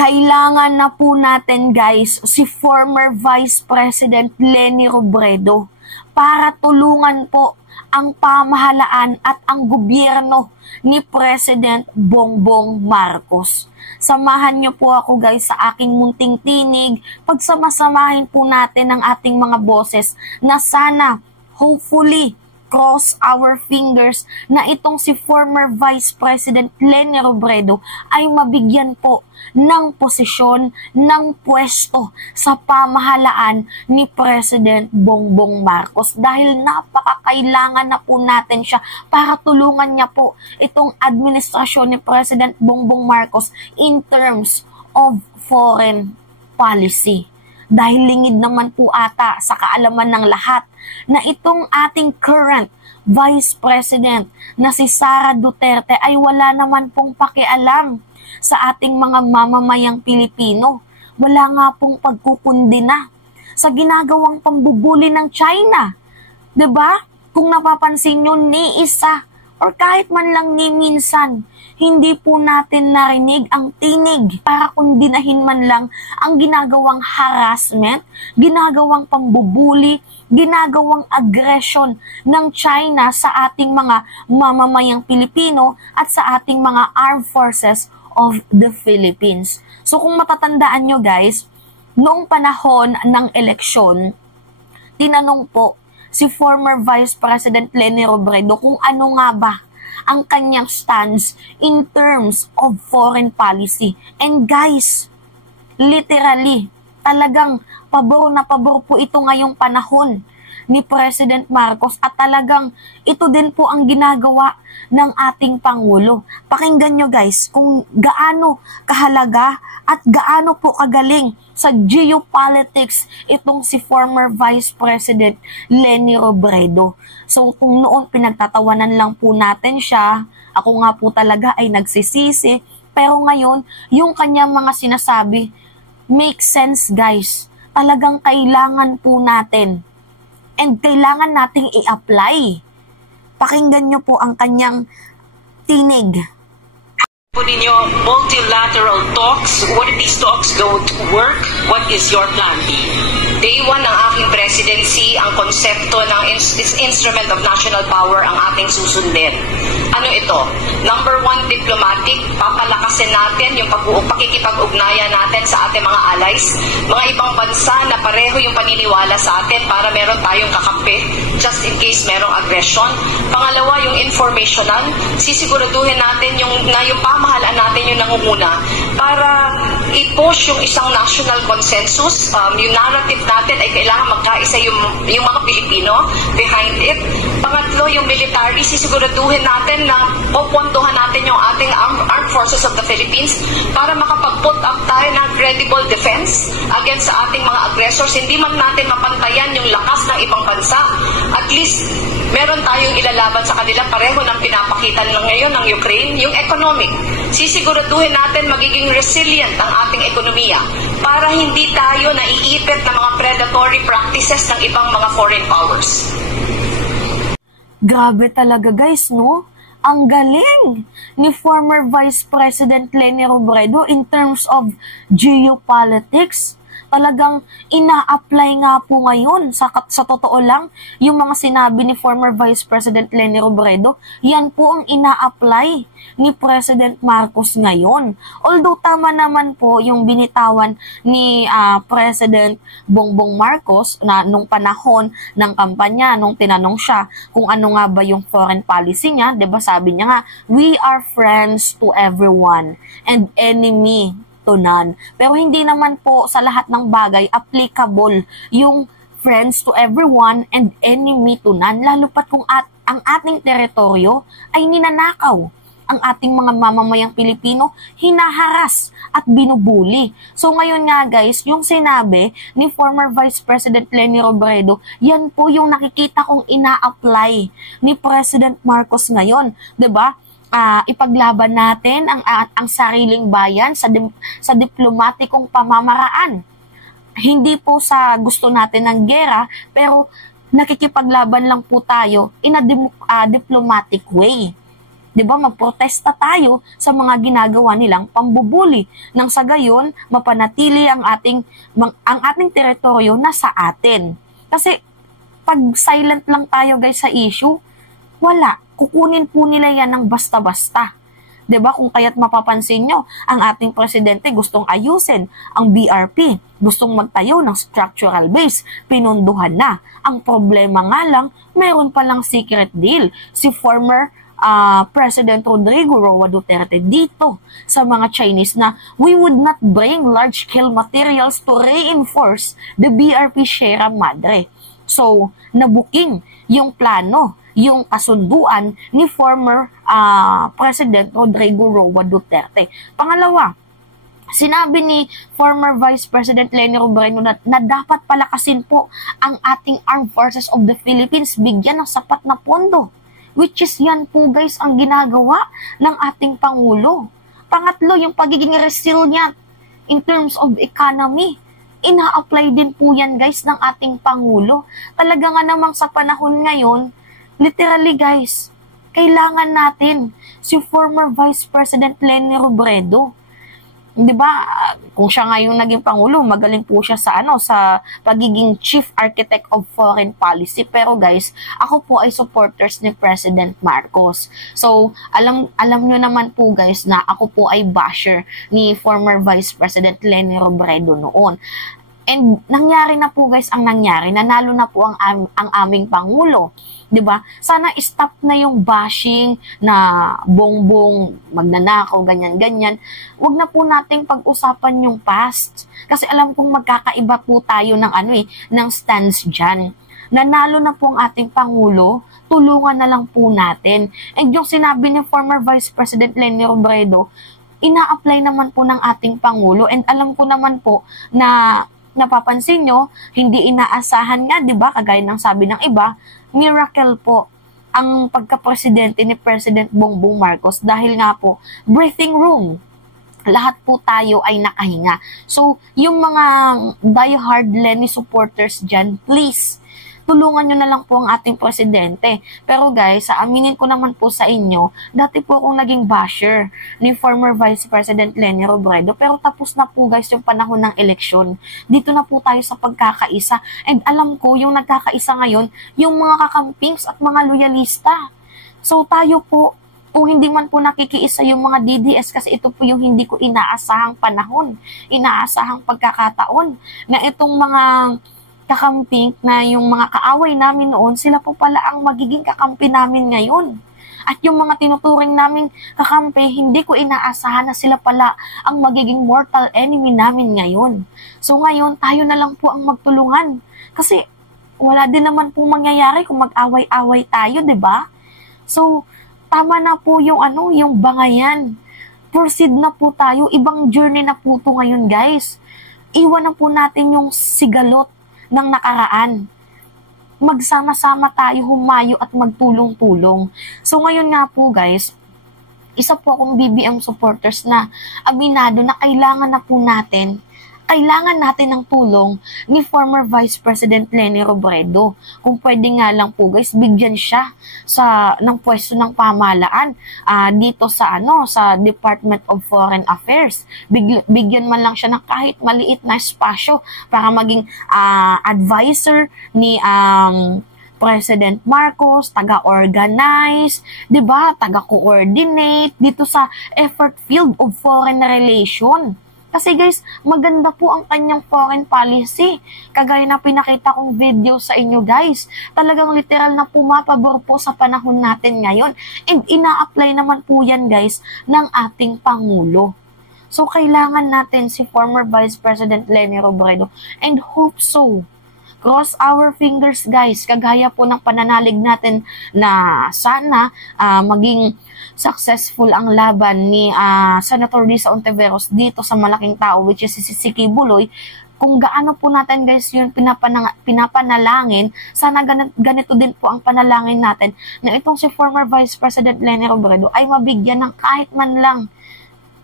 Kailangan na po natin guys si former Vice President Leni Robredo para tulungan po ang pamahalaan at ang gobyerno ni President Bongbong Marcos. Samahan niyo po ako guys sa aking munting tinig, pagsamasamahin po natin ang ating mga boses na sana, hopefully, cross our fingers na itong si former Vice President Leni Robredo ay mabigyan po ng posisyon, ng pwesto sa pamahalaan ni President Bongbong Marcos dahil napakakailangan na po natin siya para tulungan niya po itong administrasyon ni President Bongbong Marcos in terms of foreign policy. Dahil lingid naman po ata sa kaalaman ng lahat na itong ating current Vice President na si Sara Duterte ay wala naman pong pakialam sa ating mga mamamayang Pilipino. Wala nga pong pagkukundina sa ginagawang pambubuli ng China. 'Di ba? Kung napapansin nyo, ni isa or kahit man lang ni minsan, hindi po natin narinig ang tinig para kundinahin man lang ang ginagawang harassment, ginagawang pambubuli, ginagawang aggression ng China sa ating mga mamamayang Pilipino at sa ating mga armed forces of the Philippines. So kung matatandaan nyo guys, noong panahon ng eleksyon, tinanong po si former Vice President Leni Robredo kung ano nga ba ang kanyang stance in terms of foreign policy. And guys, literally, talagang pabor na pabor po ito ngayong panahon ni President Marcos at talagang ito din po ang ginagawa ng ating Pangulo. Pakinggan nyo guys kung gaano kahalaga at gaano po kagaling sa geopolitics itong si former Vice President Leni Robredo. So kung noon pinagtatawanan lang po natin siya, ako nga po talaga ay nagsisisi, pero ngayon yung kanyang mga sinasabi make sense guys. Talagang kailangan po natin and kailangan nating i-apply. Pakinggan nyo po ang kanyang tinig. Po ninyo multilateral talks. What if these talks don't work? What is your plan B? Day 1 ng aking presidency, ang konsepto ng instrument of national power ang ating susundin. Ano ito? Number 1, diplomatic. Papalakasin natin yung pakikipag-ugnayan natin sa ating mga allies, mga ibang bansa na pareho yung paniniwala sa atin para meron tayong kakampi just in case merong aggression. Pangalawa, yung informational. Sisiguraduhin natin yung pamahalaan natin yung nangunguna para i-push yung isang national consensus. Yung narrative natin ay kailangan magkaisa yung mga Pilipino behind it. Pangatlo, yung military, sisiguraduhin natin na pupuntuhan natin yung ating armed forces of the Philippines para makapag-put up tayo ng credible defense against sa ating mga aggressors. Hindi man natin mapantayan yung lakas ng ibang bansa. At least, meron tayong ilalaban sa kanila. Pareho ng pinapakita ng ngayon ng Ukraine, yung economic. Sisiguraduhin natin magiging resilient ang ating ekonomiya para hindi tayo naiipit ng mga predatory practices ng ibang mga foreign powers. Grabe talaga guys, no? Ang galing ni former Vice President Leni Robredo in terms of geopolitics. Talagang ina-apply nga po ngayon sa totoo lang yung mga sinabi ni former Vice President Leni Robredo, yan po ang ina-apply ni President Marcos ngayon. Although tama naman po yung binitawan ni President Bongbong Marcos na nung panahon ng kampanya, nung tinanong siya kung ano nga ba yung foreign policy niya, 'di ba sabi niya nga, we are friends to everyone and enemy to none. Pero hindi naman po sa lahat ng bagay applicable yung friends to everyone and enemy to none, lalo pat kung ang ating teritoryo ay ninanakaw. Ang ating mga mamamayang Pilipino hinaharas at binubuli. So ngayon nga guys, yung sinabi ni former Vice President Leni Robredo, yan po yung nakikita kong ina-apply ni President Marcos ngayon, 'di ba? Ipaglaban natin ang sariling bayan sa diplomatikong pamamaraan. Hindi po sa gusto natin ng gera, pero nakikipaglaban lang po tayo in a diplomatic way. 'Di ba? Magprotesta tayo sa mga ginagawa nilang pambubuli nang sa gayon mapanatili ang ating teritoryo na sa atin. Kasi pag silent lang tayo guys sa issue, wala. Kukunin po nila yan ng basta-basta. 'Di ba? Kung kaya't mapapansin nyo, ang ating presidente gustong ayusin ang BRP, gustong magtayo ng structural base, pinunduhan na. Ang problema nga lang, meron palang secret deal si former President Rodrigo Roa Duterte dito sa mga Chinese na we would not bring large-scale materials to reinforce the BRP Sierra Madre. So, nabuking yung plano, yung kasunduan ni former President Rodrigo Roa Duterte. Pangalawa, sinabi ni former Vice President Leni Robredo na dapat palakasin po ang ating Armed Forces of the Philippines, bigyan ng sapat na pondo. Which is yan po guys ang ginagawa ng ating Pangulo. Pangatlo, yung pagiging resilient in terms of economy. Ina-apply din po yan guys ng ating Pangulo. Talaga nga namang sa panahon ngayon, literally guys, kailangan natin si former Vice President Leni Robredo. 'Di ba? Kung siya nga yung naging pangulo, magaling po siya sa sa pagiging chief architect of foreign policy. Pero guys, ako po ay supporters ni President Marcos. So, alam nyo naman po guys na ako po ay basher ni former Vice President Leni Robredo noon. And nangyari na po guys ang nangyari. Nanalo na po ang aming Pangulo. 'Di ba? Sana stop na yung bashing na bongbong, magnanakaw, ganyan-ganyan. Huwag na po nating pag-usapan yung past. Kasi alam kong magkakaiba po tayo ng ng stance diyan. Nanalo na po ang ating Pangulo, tulungan na lang po natin. And yung sinabi ni former Vice President Leni Robredo, ina-apply naman po ng ating Pangulo. And alam ko naman po na napapansin nyo, hindi inaasahan nga, di ba, kagaya ng sabi ng iba, miracle po ang pagka-presidente ni President Bongbong Marcos dahil nga po, breathing room. Lahat po tayo ay nakahinga. So, yung mga diehard Leni supporters dyan, please, tulungan nyo na lang po ang ating presidente. Pero guys, aminin ko naman po sa inyo, dati po akong naging basher ni former Vice President Leni Robredo. Pero tapos na po guys yung panahon ng eleksyon. Dito na po tayo sa pagkakaisa. And alam ko, yung nagkakaisa ngayon, yung mga kakampings at mga loyalista. So tayo po, kung hindi man po nakikiisa yung mga DDS, kasi ito po yung hindi ko inaasahang panahon, inaasahang pagkakataon, na itong mga kakamping na yung mga kaaway namin noon, sila po pala ang magiging kakampi namin ngayon. At yung mga tinuturing naming kakampi, hindi ko inaasahan na sila pala ang magiging mortal enemy namin ngayon. So ngayon, tayo na lang po ang magtulungan. Kasi wala din naman po mangyayari kung mag-away-away tayo, 'di ba? So tama na po yung yung bangayan. Proceed na po tayo, ibang journey na po to ngayon, guys. Iwan na po natin yung sigalot ng nakaraan. Magsama-sama tayo, humayo at magtulong-tulong. So ngayon nga po guys, isa po akong BBM supporters na aminado na kailangan natin ng tulong ni former Vice President Leni Robredo. Kung pwede nga lang po guys, bigyan siya ng pwesto ng pamahalaan dito sa sa Department of Foreign Affairs. Bigyan man lang siya ng kahit maliit na espasyo para maging advisor ni President Marcos, taga-organize, 'di ba? Taga-coordinate dito sa effort field of foreign relation. Kasi guys, maganda po ang kanyang foreign policy. Kagaya na pinakita kong video sa inyo guys. Talagang literal na pumapabor po sa panahon natin ngayon. And ina-apply naman po yan guys ng ating Pangulo. So kailangan natin si former Vice President Leni Robredo. And hope so. Cross our fingers guys. Kagaya po ng pananalig natin na sana maging successful ang laban ni Senator Risa Ontiveros dito sa malaking tao, which is si Siki Buloy. Kung gaano po natin guys yun pinapanalangin, sana ganito din po ang panalangin natin na itong si former Vice President Leni Robredo ay mabigyan ng kahit man lang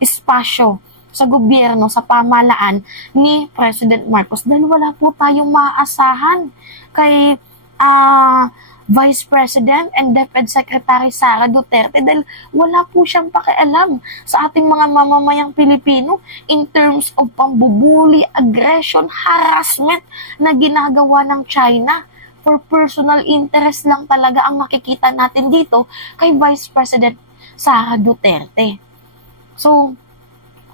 espasyo sa gobyerno, sa pamahalaan ni President Marcos, dahil wala po tayong maaasahan kay Vice President and DepEd Secretary Sara Duterte dahil wala po siyang pakialam sa ating mga mamamayang Pilipino in terms of pambubuli, aggression, harassment na ginagawa ng China. For personal interest lang talaga ang makikita natin dito kay Vice President Sara Duterte. So,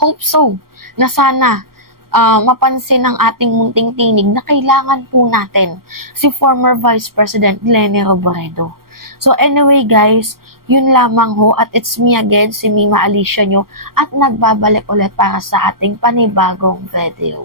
hope so na sana mapansin ng ating munting tinig na kailangan po natin si former Vice President Leni Robredo. So anyway guys, yun lamang ho at it's me again, si Mima Alicia nyo at nagbabalik ulit para sa ating panibagong video.